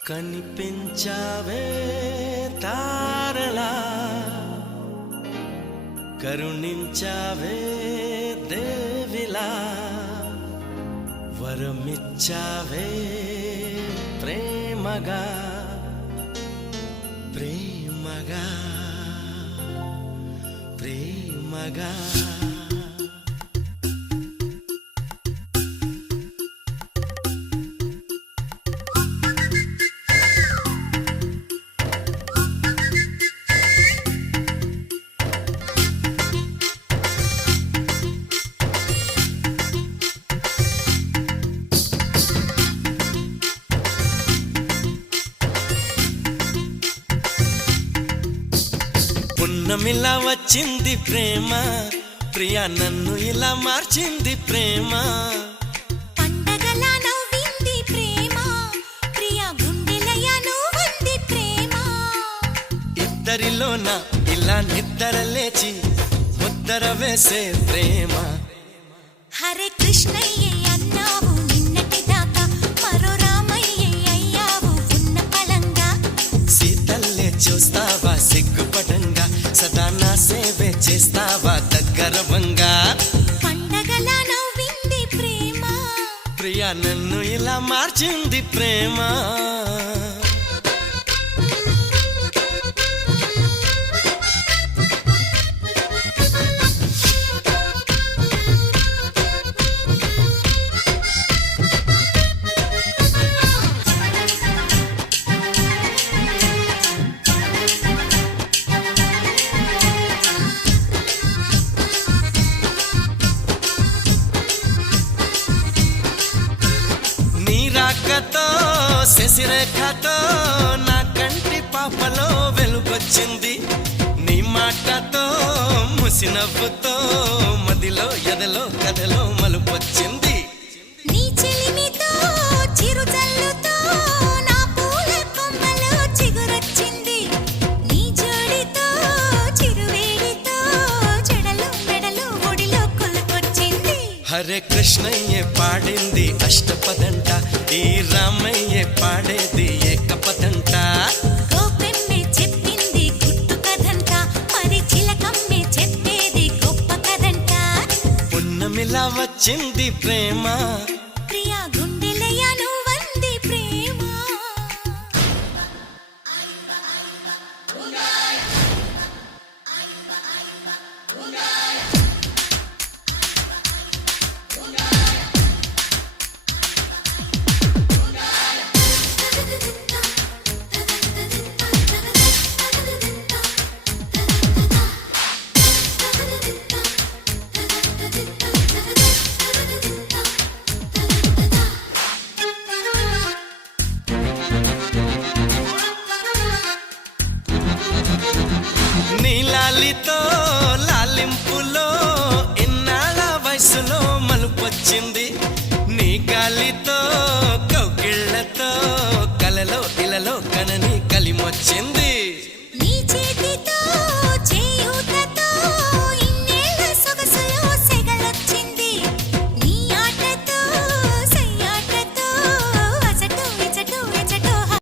కనిపించావే తారలా కరుణించావే దేవిలా వరమిచ్చావే ప్రేమగా ప్రేమగా ప్రేమగా పున్నమిలా వచ్చింది ప్రేమ ప్రియా నన్ను ఇలా మార్చింది ప్రేమ పండగలా నవ్వింది ప్రేమ ప్రియా గుండెలయ నువ్వుంది ప్రేమ ఇద్దరిలోన ఇలా నిద్ర లేచి ముద్దర వేసే ప్రేమ హరే కృష్ణయ్యే అన్నావు నిన్నటి దాకా మరో రామయ్యే అయ్యావు ఉన్న పలంగా సీతల్లే చూస్తావా సిగ్గుపడంగా సదా నా సేవే చేస్తావా దగ్గరవంగా పండగలా నవ్వింది ప్రేమ ప్రియా నన్ను ఇలా మార్చింది ప్రేమ రాకతో శశిరేఖతో నా కంటి పాపలో వెలుగొచ్చింది నీ మాటతో ముసినవ్వుతో మదిలో ఎదలో కథలో మలుపొచ్చింది నీ చెలిమితో చిరుజల్లుతో నా పూల కొమ్మలో చిగురొచ్చింది నీ జోడితో చిరువేడితో చెడలు మెడలు ఒడిలో కొలుకొచ్చింది హరే కృష్ణయ్యే పాడింది అష్టపదంట ఈ రామయ్యే పాడేది ఏకపదంట గోపెమ్మే చెప్పింది గుట్టు కథంట మరి చిలకమ్మే చెప్పేది గొప్ప కథంట పున్నమిలా వచ్చింది ప్రేమ ప్రియా గుండెలయ నువ్వంది ప్రేమ నీలాలితో లాలింపులో ఇన్నాళ్ళ వయసులో మలుపొచ్చింది నీ గాలితో కౌగిళ్లతో కలలో ఇలలో కనని కలిమొచ్చింది